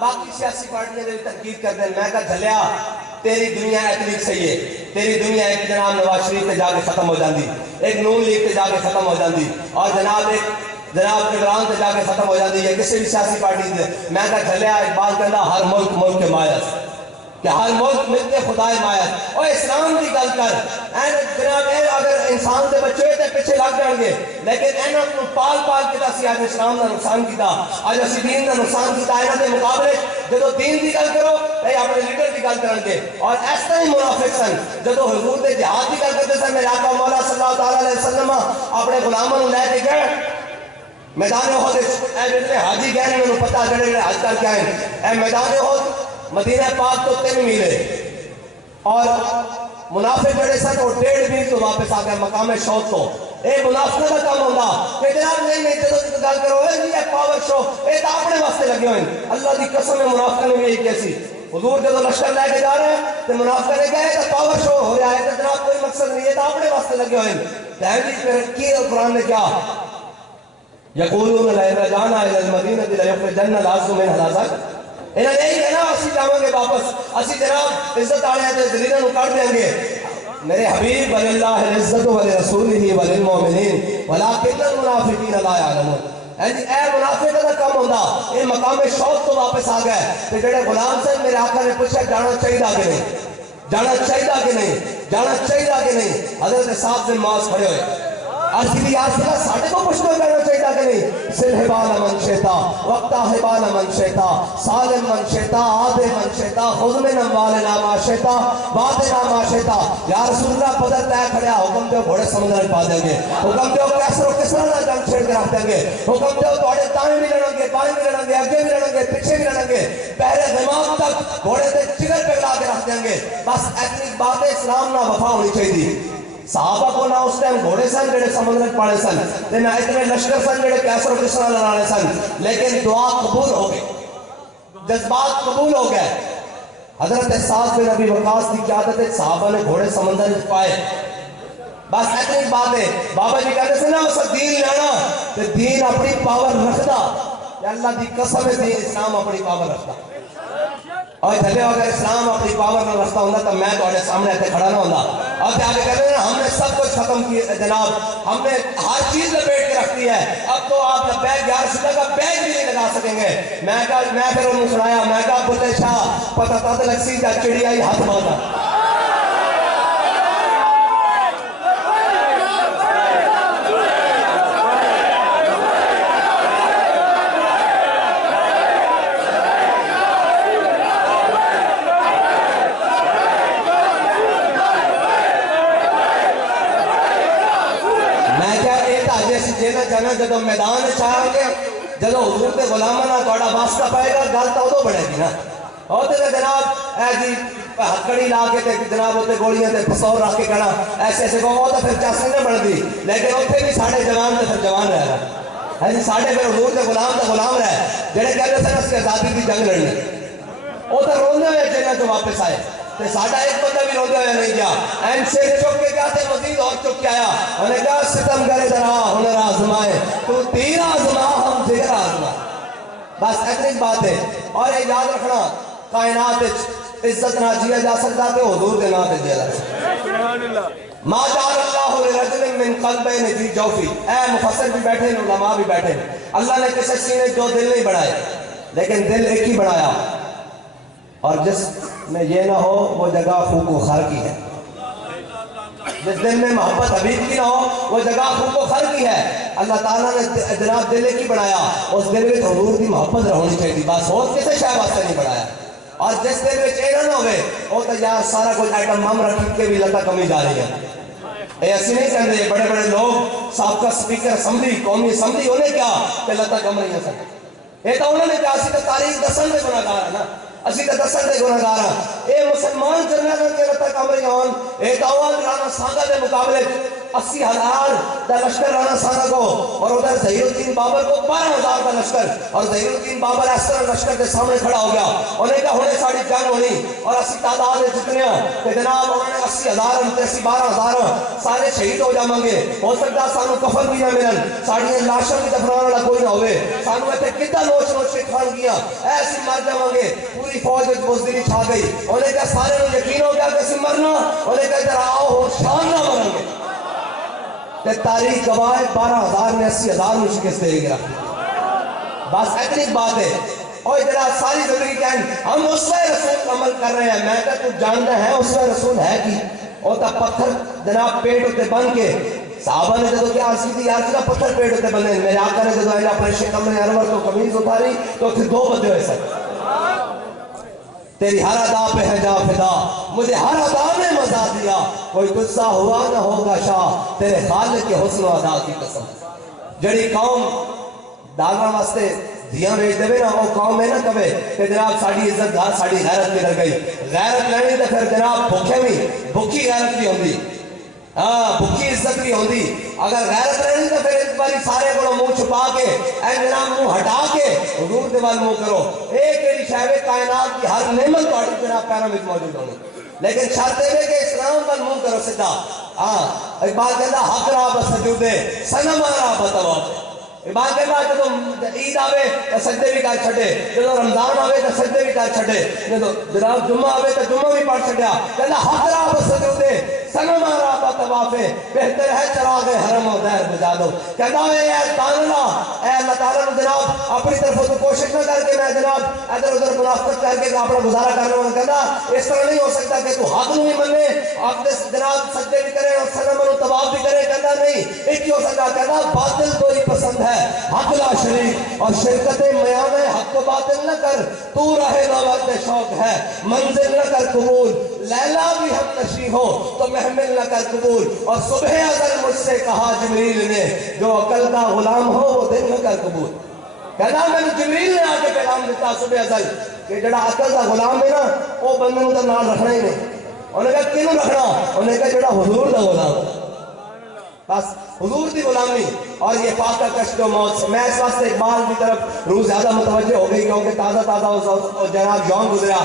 باقی سیاسی پارٹیاں دے تنقید کر دیں. میں کہا جھلیا تیری دنیا ایتھنک صحیح ہے, تیری دنیا ایک جناب نواز شریف تے جا کے ختم ہو جاندی, ایک نون لیگ تے جا کے ختم ہو جاندی, اور جناب عمران تے جا کے ختم ہو جاتی ہے کسی بھی سیاسی پارٹی سے. میں کہا جھلیا اقبال کہندا ہر ملک ملک کے مایت, کہ ہر ملک مل کے خدائے مایت. اور اسلام کی گل کر جناب اگر انسان دے بچے تے پیچھے لگ جان گے, لیکن انہاں کو پال پال کے اسی اج اسلام دا نقصان کیتا, اج اسی دین دا نقصان کیتا. انہاں دے مقابلے جدو دین دی گل کرو اے اپنے لیڈر دی گل کرن گے. اور اس طرح ہی منافق سن جدو حضور دے جہاد دی گل کرتے سن. میرے آقا مولا صلی اللہ تعالی علیہ وسلم اپنے غلاماں نوں لے کے گئے میدان احد. اے جڑے حاجی گئے نے انہوں پتہ جڑے حج کر کے آئے, اے میدان احد مدینہ پاک تو 3 میل اور منافق جڑے سن وہ 1.5 میل تو واپس آ گئے مقام شوق تو. اے منافقوں کا کام ہوتا کہ جناب نہیں جدو گل کرو یہ پاور شو یہ تو اپنے واسطے لگے ہوئے. اللہ دی قسم ہے منافقوں نے بھی یہی کیسی حضور جدو لشکر لے کے جا رہے ہیں تو منافقہ نے کہا تو پاور شو ہو رہا ہے, تو جناب کوئی مقصد نہیں ہے, تو اپنے واسطے لگے ہوئے. تو جی پھر کی قرآن نے کیا یقولون لئن رجعنا الى المدینہ لیخرجن الاعز منها الاذل. انہوں نے یہی کہنا اسی جاؤں گے واپس, اسی جناب عزت والے ہیں ذلیلوں کو کاٹ دیں گے. میرے حبیب وللہ العزت ولرسولہ وللمؤمنین ولکن المنافقین لا یعلمون. اے منافق کا کام ہوتا یہ مقام شوق تو واپس آ گئے. تو جڑے غلام سے میرے آقا نے پوچھا جانا چاہیے کہ نہیں, جانا چاہیے کہ نہیں, جانا چاہیے کہ نہیں. حضرت صاحب بن معاذ کھڑے ہوئے عرض کی آج کہا ساڑھے کو پوچھ کر جانا چاہیے کہ نہیں. سل حبال من شیطا وقتا حبال من شیطا سالم من شیطا آدھے من شیطا خود من اموالنا ما شیطا بادنا ما شیطا. یا رسول اللہ بدر طے کھڑیا, حکم دیو گھوڑے سمندر پا دیں گے, حکم دیو کیسر و کسرا نہ جنگ چھیڑ کے رکھ دیں گے, حکم دیو توڑے دائیں بھی لڑیں گے, بائیں بھی لڑیں گے, اگے بھی لڑیں گے, پیچھے بھی لڑیں گے, پہلے دماغ تک گھوڑے دے جگر پہ لا کے رکھ دیں گے. بس ایتنی بات اسلام نہ وفا ہونی چاہیے. صحابہ کو نہ اس ٹائم گھوڑے سن جڑے سمندر پاڑے سن, نہ اتنے لشکر سن جڑے کیسر و کسرا لڑانے سن, لیکن دعا قبول ہو گئی, جذبات قبول ہو گئے. حضرت سعد بن ابی وقاص کی قیادت ہے, صحابہ نے گھوڑے سمندر پائے. بس اتنی بات ہے. بابا جی کہتے تھے نا اس دین لینا تو دین اپنی پاور رکھتا, اللہ دی قسم ہے دین اسلام اپنی پاور رکھتا. اور جھلے اگر اسلام اپنی پاور نہ رکھتا ہوں تو میں تھوڑے سامنے ایسے کھڑا نہ ہوتا. اور آگے کہتے ہیں ہم نے سب کچھ ختم کیا جناب, ہم نے ہر چیز لپیٹ کے رکھ دی ہے, اب تو آپ بیگ یا رسول اللہ کا بیگ بھی نہیں لگا سکیں گے. میں پھر انہوں سنایا, میں کہا بلے شاہ پتہ تھا لگسی جا چڑیا ہی ہاتھ مارا. جانا جدو میدان چاہ گے جدو حضور کے غلامہ نہ توڑا واسطہ پائے گا گل تو ادو بڑھے گی نا. اور جناب اے جی ہتھکڑی لا کے جناب اتنے گولیاں تے پسور رکھ کے کہنا ایسے ایسے کو وہ تو پھر چاسی نہ بڑھ دی, لیکن اتنے بھی ساڑھے جوان تے پھر جوان رہ رہا ہے. ساڑھے پھر حضور کے غلام رہے جڑے کہتے تھے اس کے آزادی کی جنگ لڑنی, وہ تو روندے ہوئے جنہیں تو واپس آئے. تو ساڑھا ایک بندہ بھی روندے ہوئے نہیں گیا. این سے چک کے کیا تھے مزید اور چک کے آیا, انہیں کہا ستم کرے ذرا ہنر آزمائے, تو تیر آزما ہم جگر آزما. بس اتنی بات ہے. اور یہ یاد رکھنا کائنات عزت نہ جیا جا سکتا تو حضور کے نام جیا جا سکتا. ما جعل اللہ لرجل من قلبین فی جوفی. اے مفسر بھی بیٹھے ہیں, علماء بھی بیٹھے ہیں. اللہ نے کسی سینے جو دل نہیں بڑھائے, لیکن دل ایک ہی بڑھایا, اور جس میں یہ نہ ہو وہ جگہ خوک و خر کی ہے. جس دل میں محبت حبیب کی نہ ہو وہ جگہ خوک و خر کی ہے. اللہ تعالیٰ نے جناب دل ایک ہی بڑھایا, اس دل میں حضور کی محبت ہونی چاہیے, بس اور کسی شاید واسطے نہیں بڑھایا. اور جس دل میں چہرہ نہ ہوئے وہ تو یار سارا کچھ آئٹم مم رکھ کے بھی لتا کمی جا رہی ہے. ایسی نہیں کہتے بڑے بڑے لوگ سابقہ سپیکر اسمبلی قومی اسمبلی انہیں کیا کہ لتا کم رہی ہیں. یہ تو انہوں نے کہا اسی تو تاریخ دسن دے گناہگار ہے نا, اسی تو دسن دے گناہگار ہیں. اے مسلمان جنرل کے لتا کم رہی ہوں, اے تو آواز رانا سانگا دے مقابلے 80,000 کا لشکر رانا سانا کو، اور ادھر ظہیر الدین بابر کو 12,000 کا لشکر، اور ظہیر الدین بابر اس طرح لشکر کے سامنے کھڑا ہو گیا، انہیں کہا ہونے ساڑی جنگ ہونی، اور اسی تعداد جتنے کہ جناب انہوں نے 80,000 انتیسی 12,000 سارے شہید ہو جائیں گے، ہو سکتا سانو کفن بھی نہ ملن، ساڑی لاشاں بھی دفنانے والا کوئی نہ ہوئے، سانو ایسے کتا نوچ نوچ کے کھان گیا، ایسی مر جائیں گے، پوری فوج میں بزدلی چھا گئی، انہیں کہا سارے نے یقین ہو گیا کہ اسی مرنا، انہیں کہا ادھر آؤ ہو شان نہ مریں گے، کہ تاریخ گواہ 12,000 نے 80,000 میں شکست دے گیا، بس اتنی بات ہے، اور ادھر ساری زندگی کہیں ہم اسوہ رسول عمل کر رہے ہیں، میں کہا تو جانتا ہے اسوہ رسول ہے کی، اور تا پتھر جناب پیٹ ہوتے بن کے صحابہ نے جدو کیا عرض کی تھی، یار پتھر پیٹ ہوتے بندے، میرے آقا نے جدو اینا اپنے شکم میں انور تو قمیض اتاری تو پھر 2 بدے ہوئے سکتے، تیری ہر ادا پہ ہے جا فدا، مجھے ہر ادا میں مزہ دیا، کوئی غصہ ہوا نہ ہوگا شاہ، تیرے خالق کے حسن و ادا کی قسم، جڑی قوم ڈالنا واسطے دیاں بیچ دے نا، وہ قوم میں نہ کبے کہ جناب ساڑی عزت دار ساڑی غیرت میں لگ گئی، غیرت لینی تو پھر جناب بھوکے بھی، بھوکی غیرت بھی ہوندی، بھوکی عزت بھی ہوندی، اگر غیرت لینی تو پھر اس باری سارے کو منہ چھپا کے اے جناب منہ ہٹا کے حضور دیوال منہ کرو، ایک ایڈی شہوے کائنات کی ہر نعمت پاڑی جناب پیروں میں موجود ہونی، لیکن شرط ہے کہ اسلام پر منہ کرو سدھا، اقبال کہتا حق را بسجودے سنم را بتواب، اقبال کہتا ہے جب عید آوے تو سجدے بھی کر چھڑے، جب رمضان آوے تو سجدے بھی کر چھڑے، جب جمعہ آوے تو جمعہ بھی پڑھ چھڑیا، کہتا حق را بسجودے سنم را بتوافے، بہتر ہے چراغ حرم و دیر بجا دو، کہتا ہے اے اللہ تعالیٰ نے جناب اپنی طرف تو کوشش نہ کر کے میں جناب ادھر ادھر منافقت کر کے اپنا گزارا کر رہا ہوں، کہتا اس طرح نہیں ہو سکتا کہ تو حق نہیں مننے، آپ جناب سجدے بھی کریں اور سنم و طواف بھی کریں، کہتا نہیں ایک ہی ہو سکتا، کہتا باطل کو ہی پسند ہے حق لا شریک، اور شرکت میان حق کو باطل نہ کر، تو راہ نورد شوق ہے منزل نہ کر قبول، لیلا بھی ہم نشی ہو تو محمل نہ کر قبول، اور صبح ازل مجھ سے کہا جبریل نے جو عقل کا غلام ہو وہ دن نہ کر قبول، کہنا میں نے جبریل نے آکے پیغام دیتا صبح ازل کہ جڑا عقل کا غلام ہے نا وہ بندے تو نال رکھنا ہی نہیں، انہوں نے کہا کیوں رکھنا، انہوں نے کہا جڑا حضور کا غلام، بس حضور دی غلامی، اور یہ فاقہ کش جو موت سے، میں اس واسطے اقبال کی طرف روح زیادہ متوجہ ہو گئی کیونکہ تازہ جناب جون گزرا،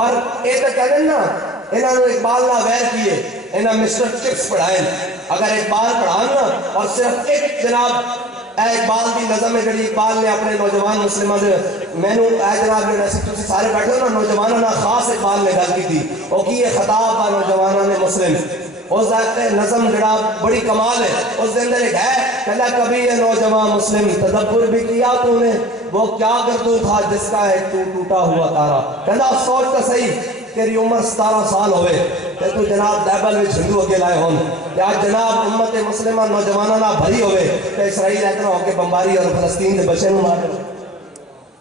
اور ایک تو کہہ دیں نا انہوں نے اقبال نہ غیر کیے، انہوں نے مسٹر چپس پڑھائیں، اگر اقبال پڑھانا اور صرف ایک جناب اے اقبال دی نظم ہے جڑی اقبال نے اپنے نوجوان مسلمان میں نو اے جناب جو ایسی تسی سارے بیٹھے ہو نا نوجوانوں نے خاص اقبال نے گل کی تھی، وہ کی یہ خطاب با نوجوانوں نے مسلم، اس نظم جڑا بڑی کمال ہے، اس دے اندر ایک ہے کہنا کبھی یہ نوجوان مسلم تدبر بھی کیا تو نے وہ کیا گردو تھا جس کا ایک ٹوٹا ہوا تارا، کہنا سوچ تو صحیح تیری عمر 17 سال ہوئے کہ تو جناب دیبل میں جھنڈو اگے لائے ہوں کہ آج جناب امت مسلمہ نوجوانہ بھری ہوئے کہ اسرائیل اتنا ہو کے بمباری اور فلسطین دے بچے نو مارے،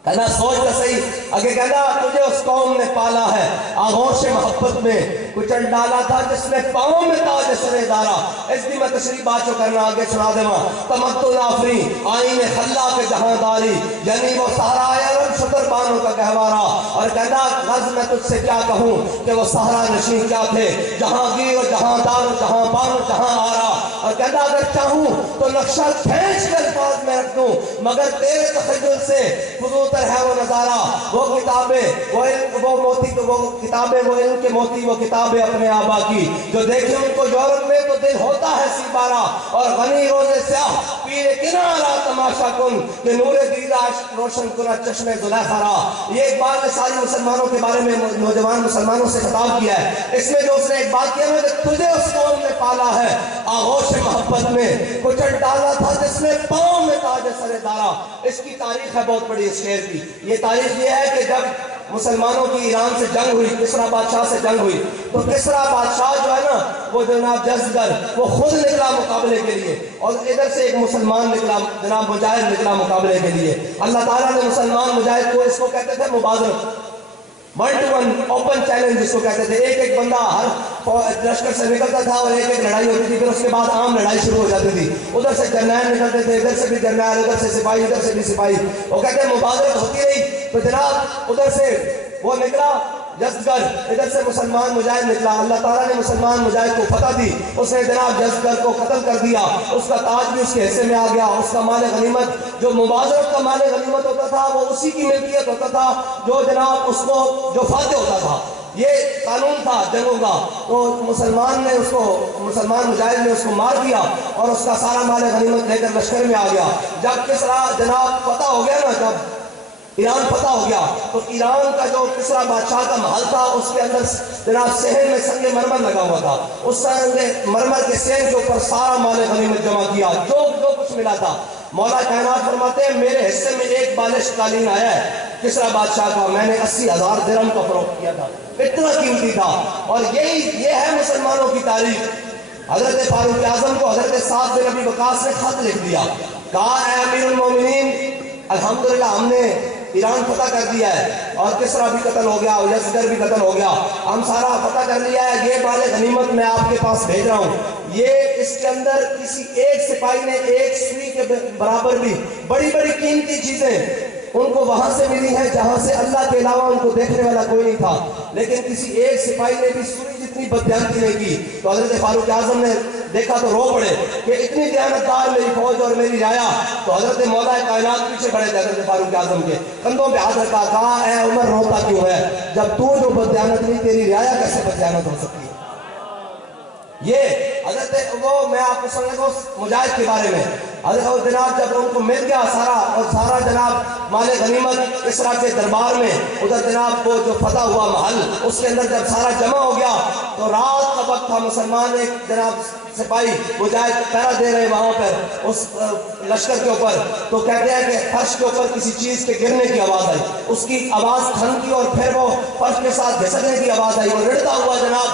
کہنا سوچ تو صحیح، اگے کہنا تجھے اس قوم نے پالا ہے آغوش محبت میں کچل ڈالا تھا جس نے پاؤں میں تاج سر دارا، اس دی میں تشریح بات جو کرنا آگے سنا دے ماں تمتو نافری آئین خلا کے جہانداری، یعنی وہ سہرا عرب شکر بانوں کا گہوارا، اور کہنا غز میں تجھ سے کیا کہوں کہ وہ سہرا نشین کیا تھے جہاں گیر و جہاں دار و جہاں بان و جہاں آرا، اور کہنا اگر چاہوں تو نقشہ کھینچ کر الفاظ میں رکھ دوں مگر تیرے تخیل سے فضوتر ہے وہ نظارہ، وہ کتابیں وہ موتی وہ کتابیں وہ علم کے موتی وہ کتابیں اپنے آبا کی، جو دیکھیں ان کو یورپ میں تو دل ہوتا ہے سی بارہ، اور غنی روز سیاہ پیر کنارہ تماشا کن کہ نور دیدہ روشن کنا چشم زلیخا را، یہ اقبال نے ساری مسلمانوں کے بارے میں نوجوان مسلمانوں سے خطاب کیا ہے، اس میں جو اس نے ایک بات کیا ہے کہ تجھے اس قوم نے پالا ہے آغوش محبت میں کچل ڈالا تھا جس نے پاؤں میں تاج سر دارا، اس کی تاریخ ہے بہت بڑی اس شعر کی، یہ تاریخ یہ ہے کہ جب مسلمانوں کی ایران سے جنگ ہوئی، کسرا بادشاہ سے جنگ ہوئی، تو کسرا بادشاہ جو ہے نا وہ جناب جزگر وہ خود نکلا مقابلے کے لیے، اور ادھر سے ایک مسلمان نکلا جناب مجاہد نکلا مقابلے کے لیے، اللہ تعالیٰ نے مسلمان مجاہد کو اس کو کہتے تھے مبادرت، 1 to 1 اوپن چیلنج جس کو کہتے تھے، ایک بندہ ہر لشکر سے نکلتا تھا اور ایک لڑائی ہوتی تھی، پھر اس کے بعد عام لڑائی شروع ہو جاتی تھی، ادھر سے جرنیل نکلتے تھے، ادھر سے بھی جرنیل، ادھر سے سپاہی، ادھر سے بھی سپاہی، وہ کہتے ہیں مبادرت ہوتی رہی، تو جناب ادھر سے وہ نکلا یزدگرد ادھر سے مسلمان مجاہد نکلا، اللہ تعالیٰ نے مسلمان مجاہد کو فتح دی، اس نے جناب یزدگرد کو قتل کر دیا، اس کا تاج بھی اس کے حصے میں آ گیا، اس کا مال غنیمت جو مبازرت کا مال غنیمت ہوتا تھا وہ اسی کی ملکیت ہوتا تھا جو جناب اس کو جو فاتح ہوتا تھا، یہ قانون تھا جنگوں کا۔ تو مسلمان مجاہد نے اس کو مار دیا اور اس کا سارا مال غنیمت لے کر لشکر میں آ گیا۔ جب کسرا جناب فتح ہو گیا نا، جب ایران فتح ہو گیا تو ایران کا جو کسرا بادشاہ کا محل تھا اس کے اندر جناب صحن میں سنگ مرمر لگا ہوا تھا، اس سنگ مرمر کے صحن کے اوپر سارا مال غنیمت جمع کیا، جو کچھ ملا تھا۔ مولا کائنات فرماتے ہیں میرے حصے میں ایک بالش قالین آیا ہے کسرا بادشاہ کا، میں نے 80,000 درہم کا فروخت کیا تھا، اتنا قیمتی تھا۔ اور یہ ہے مسلمانوں کی تاریخ۔ حضرت فاروق اعظم کو حضرت سعد بن ابی وقاص نے خط لکھ دیا، کہا اے امیر المومنین الحمدللہ ہم نے ایران فتح کر دیا ہے اور کسرا بھی قتل ہو گیا اور یزدگرد بھی قتل ہو گیا، ہم سارا فتح کر لیا ہے، یہ مال غنیمت میں آپ کے پاس بھیج رہا ہوں۔ یہ اس کے اندر کسی ایک سپاہی نے ایک سوئی کے برابر بھی بڑی بڑی قیمتی چیزیں ان کو وہاں سے ملی ہیں جہاں سے اللہ کے علاوہ ان کو دیکھنے والا کوئی نہیں تھا، لیکن کسی ایک سپاہی نے بھی سوئی جتنی بددیانتی نہیں کی۔ تو حضرت فاروق اعظم نے دیکھا تو رو پڑے کہ اتنی دیانتدار میری فوج اور میری رعایا۔ تو حضرت مولا کائنات پیچھے کھڑے تھے حضرت فاروق اعظم کے، کندھوں پہ ہاتھ رکھا، کہا اے عمر روتا کیوں ہے، جب تو جو بددیانت نہیں تیری رعایا کیسے بددیانت ہو سکتی ہے۔ یہ حضرت میں آپ کو سمجھا دوں مجاہد کے بارے میں، حضرت جناب جب ان کو مل گیا سارا جناب مال غنیمت کسرا کے دربار میں، ادھر جناب وہ جو فتح ہوا محل اس کے اندر جب سارا جمع ہو گیا تو رات کا وقت تھا، مسلمان ایک جناب سپاہی مجاہد پہرا دے رہے وہاں پر اس لشکر کے اوپر، تو کہتے ہیں کہ فرش کے اوپر کسی چیز کے گرنے کی آواز آئی، اس کی آواز تھنکی اور پھر وہ فرش کے ساتھ گھسکنے کی آواز آئی، وہ رڑتا ہوا جناب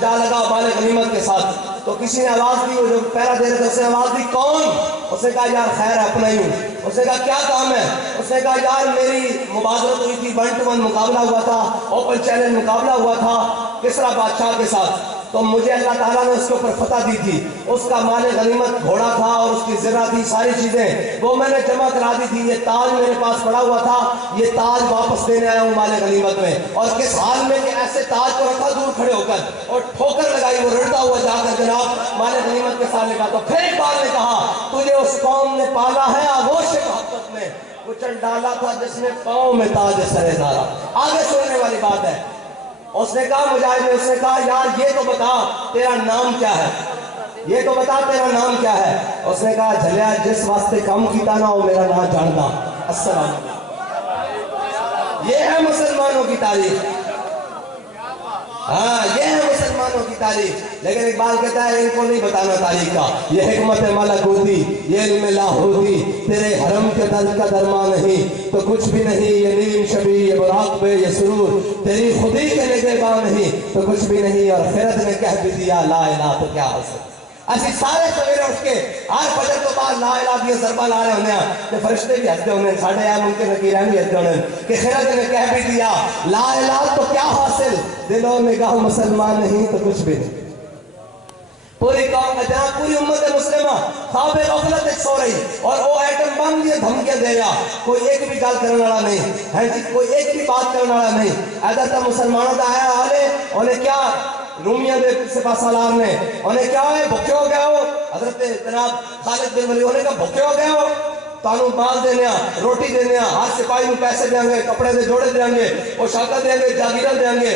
جا لگا مال غنیمت کے ساتھ۔ تو کسی نے آواز دی، وہ جو پہرا دے رہے تھے اس نے آواز دی کون؟ اس نے کہا یار خیر ہے اپنا ہی ہوں۔ اس نے کہا کیا کام ہے؟ اس نے کہا یار میری مبادرت ہوئی تھی، 1 to 1 مقابلہ ہوا تھا، اوپن چیلنج مقابلہ ہوا تھا کسرا بادشاہ کے ساتھ، تو مجھے اللہ تعالیٰ نے اس کے اوپر فتح دی تھی، اس کا مال غنیمت گھوڑا تھا اور اس کی زرہ تھی، ساری چیزیں وہ میں نے جمع کرا دی تھی، یہ تاج میرے پاس پڑا ہوا تھا، یہ تاج واپس دینے آیا ہوں مال غنیمت میں۔ اور کس حال میں کہ ایسے تاج کو رکھا دور کھڑے ہو کر اور ٹھوکر لگائی، وہ رڑتا ہوا جا کر جناب مال غنیمت کے ساتھ لگا۔ تو پھر اقبال نے کہا تجھے اس قوم نے پالا ہے آغوش محبت میں، کچل ڈالا تھا جس نے پاؤں میں تاج سر دارا۔ آگے سننے والی بات ہے، اس نے کہا مجاہد نے، اس نے کہا یار یہ تو بتا تیرا نام کیا ہے، یہ تو بتا تیرا نام کیا ہے۔ اس نے کہا جھلیا جس واسطے کام کیتا نہ ہو میرا نام جانتا۔ السلام علیکم۔ یہ ہے مسلمانوں کی تاریخ، ہاں یہ ہے مسلمانوں کی تاریخ۔ لیکن اقبال کہتا ہے ان کو نہیں بتانا تاریخ کا، یہ حکمت ملکوتی، یہ علم لاہوتی، تیرے حرم کے دل کا درما نہیں تو کچھ بھی نہیں، یہ نیم شبی یہ براق بے یہ سرور، تیری خودی کے نگہباں نہیں تو کچھ بھی نہیں، اور خرد نے کہہ بھی دیا لا الہ تو کیا حاصل۔ اسی سارے سویرے اٹھ کے ہر فجر تو بعد لا الہ کی ضربہ لا رہے ہونے ہیں کہ فرشتے بھی ہستے ہونے ہیں، ساڑھے آئے ممکن نکیرین بھی ہستے ہونے ہیں کہ خرد نے کہہ بھی دیا لا الہ تو کیا حاصل، دل و نگاہ مسلمان نہیں تو کچھ بھی نہیں۔ پوری قوم جناب پوری امت مسلمہ خواب غفلت ایک سو رہی اور وہ ایٹم بم دیے دھمکے دے رہا، کوئی ایک بھی گل کرنے والا نہیں ہے جی، کوئی ایک بھی بات کرنے والا نہیں۔ ادھر تو مسلمانوں کا ہے حالے انہیں کیا رومیہ دے سپاہ سالار نے انہیں کیا ہے بھوکے ہو گئے ہو، حضرت جناب خالد بن ولید انہیں کہا بھوکے ہو گئے ہو، تانوں مال دینے روٹی دینے ہر سپاہی میں پیسے دیں گے، کپڑے دے جوڑے دیں گے، پوشاکاں دیں گے، جاگیراں دیں گے،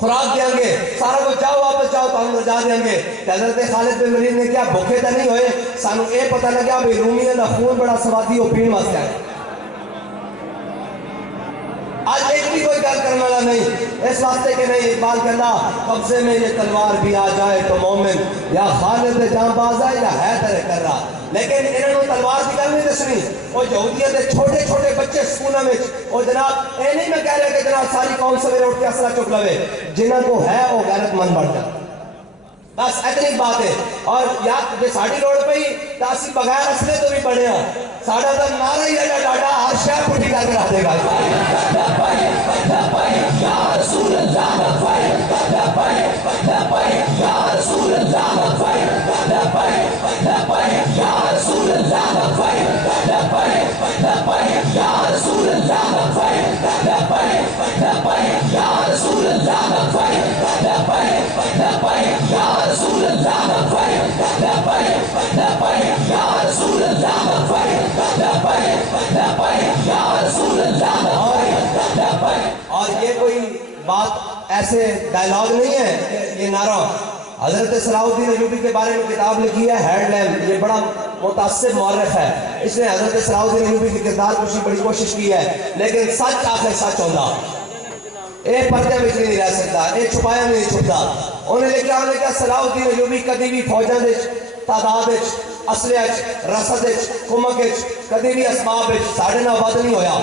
خوراک دیں گے، سارا کچھ جاؤ واپس جاؤ تانوں رجا دیں گے۔ حضرت خالد بن ولید نے کیا بھوکے تو نہیں ہوئے، سانوں اے پتہ لگا بھئی رومیہ دا خون بڑا سوادی ہو پین واسطے ہے۔ آج ایک بھی کوئی گل کرنے والا نہیں، اس واسطے کہ نہیں اقبال کہتا قبضے میں یہ تلوار بھی آ جائے تو مومن یا خالد جاں باز ہے یا حیدر کر رہا، لیکن انہوں نے تلوار کی گل نہیں دسنی۔ وہ یہودیت دے چھوٹے چھوٹے بچے سکولوں میں وہ جناب اے نہیں میں کہہ رہا کہ جناب ساری قوم سویرے اٹھ کے اسلحہ چک لوے، جنہاں کو ہے وہ غیرت مند بڑھ جائے، بس اتنی بات ہے۔ اور یاد جے ساڑی لوڑ پئی تو اسی بغیر اسلحے تو بھی بڑھے ہاں، ساڑا تو نعرہ ہی ہے ڈاڈا ہر شہر پٹھی کر کے رکھ دے گا۔ یا رسول اللہ یا رسول اللہ یا رسول اللہ یا رسول اللہ یا اور یہ کوئی بات ایسے ڈائلاگ نہیں ہے کہ یہ نعرہ حضرت صلاح الدین ایوبی کے بارے میں کتاب لکھی ہے ہیڈ لیم، یہ بڑا متعصب مورخ ہے، اس نے حضرت صلاح الدین ایوبی کی کردار کشی بڑی کوشش کی ہے، لیکن سچ آخر سچ ہوتا، ایک پردے میں نہیں رہ سکتا، ایک چھپایا نہیں چھپتا۔ انہیں لکھا صلاح الدین ایوبی کدی بھی فوجاں دے تعداد اسلحے رسد کمک کدی بھی اسباب ساڑھے نہ ود نہیں ہویا۔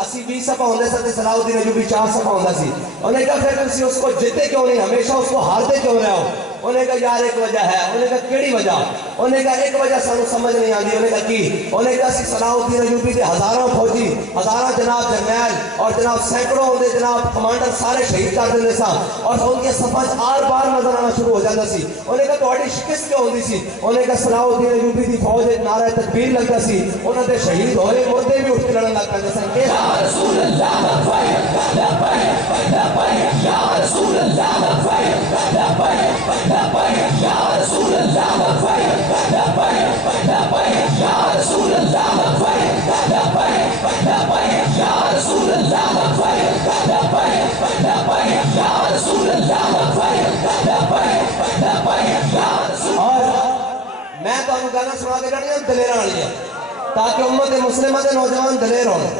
اسی 20 صفحہ ہوندے ستے صلاح الدین ایوبی 4 صفحہ ہوندا سی۔ انہیں کہا پھر تسی اس کو جتے کیوں نہیں، ہمیشہ اس کو ہارتے کیوں رہے ہو؟ انہیں کہا یار ایک وجہ ہے۔ انہیں کہا کیڑی وجہ؟ انہیں کہا ایک وجہ سانو سمجھ نہیں آندی۔ انہیں کہا کی؟ انہیں کہا سی صلاح الدین ایوبی دے ہزاروں فوجی، ہزاروں جناب جرنیل اور جناب سینکڑوں ہوندے جناب کمانڈر سارے شہید کر دیندے سن اور ان کے صفحہ آر بار نظر آنا شروع ہو جاتا سی۔ انہیں کہا تہاڈی شکست کیوں ہوندی سی؟ انہیں کہا صلاح الدین ایوبی دی فوج ایک نعرہ تکبیر لگتا سی، انہاں دے شہید ہوئے مردے بھی اٹھ کے لڑن لگ پیندے سن۔ یا رسول اللہ یا رسول اللہ یا رسول اللہ یا رسول اللہ یا رسول اللہ یا رسول اللہ۔ اور میں تو انہوں گانا سنا کے جاڑی ہوں دلیران والی ہے تاکہ امت مسلمہ دے نوجوان دلیر ہونے۔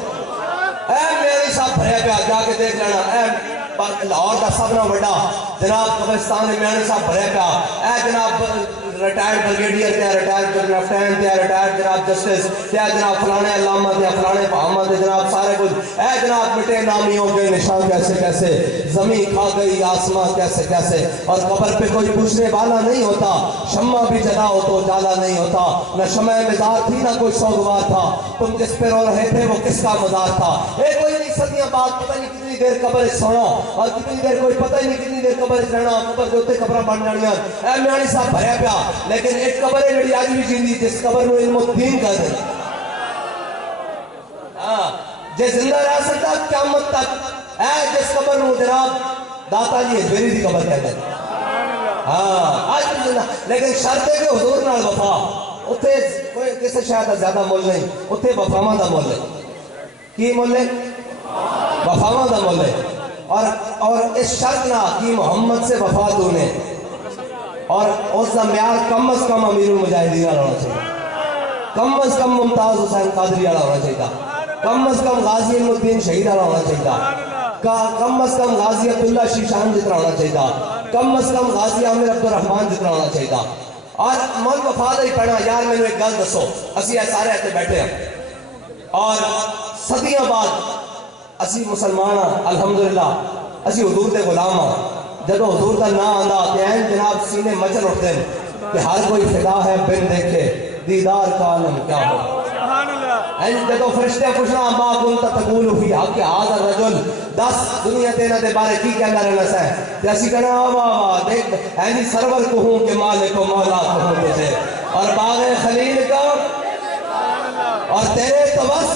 اے میری صاحب بھرے پہ جا کے دیکھ لینا، اے لاہور کا سب نہ بڑا جناب قبرستان میانی صاحب بھرے پہ، اے جناب ریٹائرڈ بریگیڈیئر تھے، ریٹائرڈ لیفٹیننٹ تھے، ریٹائرڈ جناب جسٹس تھے، جناب فلانے علامہ تھے، فلانے فہامہ تھے، جناب سارے کچھ، اے جناب مٹے نامیوں کے نشان کیسے کیسے، زمین کھا گئی آسمان کیسے کیسے، اور قبر پہ کوئی پوچھنے والا نہیں ہوتا، شمع بھی جلا ہو تو جالا نہیں ہوتا، نہ شمع مزار تھی نہ کوئی سوگوار تھا، تم جس پہ رو رہے تھے وہ کس کا مزار تھا۔ اے کوئی نہیں صدیاں بعد پتہ نہیں کتنی دیر قبر سونا اور کتنی دیر کوئی پتہ ہی نہیں کتنی دیر قبر رہنا، قبر کے اتنے قبریں بن جانیاں۔ اے میانی صاحب بھریا پیا، لیکن ایک قبر ہے جڑی آج بھی جیندی جس قبر میں علم الدین کہہ دیں، جے زندہ رہ سکتا قیامت تک، اے جس قبر میں جناب داتا جی ہجویری دی قبر کہہ دیں، آج بھی زندہ، لیکن شرط ہے کہ حضور نال وفا، اتھے کوئی کسی شاید زیادہ مول نہیں، اتھے وفاواں دا مول ہے۔ کی مول ہے؟ وفاواں دا مول ہے۔ اور اس شرط نہ کی محمد سے وفا دونے اور اس کا معیار کم از کم امیر المجاہدین والا ہونا چاہیے، کم از کم ممتاز حسین قادری والا ہونا چاہیے، کم از کم غازی علم الدین شہید والا ہونا چاہیے، کم از کم غازی عبداللہ شیشان جتنا ہونا چاہیے، کم از کم غازی عامر عبدالرحمن جتنا ہونا چاہیے۔ اور من وفاد ہی پڑھنا یار میں نے ایک گل دسو، اسی سارے ایسے بیٹھے ہیں اور صدیاں بعد اسی مسلمان الحمدللہ اسی حضور دے غلام ہاں، جب حضور کا نام آندا کہ این جناب سینے مچل اٹھتے ہیں کہ ہر کوئی فدا ہے بن دیکھے دیدار کا عالم کیا ہو۔ این جب فرشتے پوچھنا ما کنت تقول فی حق هذا الرجل، 10 دنیا تینا دے بارے کی کہنا رہنا سا ہے، جیسی کہنا واہ دیکھ اینی سرور کہوں کہ مالک و مولا کہوں تجھے، اور باغ خلیل کا اور تیرے توس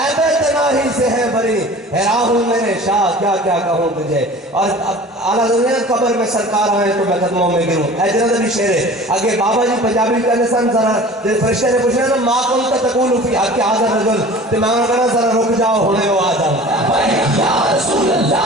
ایبے تناہی سے ہے بری، حیران ہوں میرے شاہ کیا کیا کہوں تجھے۔ اور اعلیٰ دنیا قبر میں سرکار آئے تو میں قدموں میں گروں، اے جنہ بھی شعر ہے۔ آگے بابا جی پنجابی کہنے سن ذرا فرشتے نے پوچھنا نا ما کنت تقول فی حق هذا الرجل، تو میں کہنا ذرا رک جاؤ ہونے وہ آدم۔ یا رسول اللہ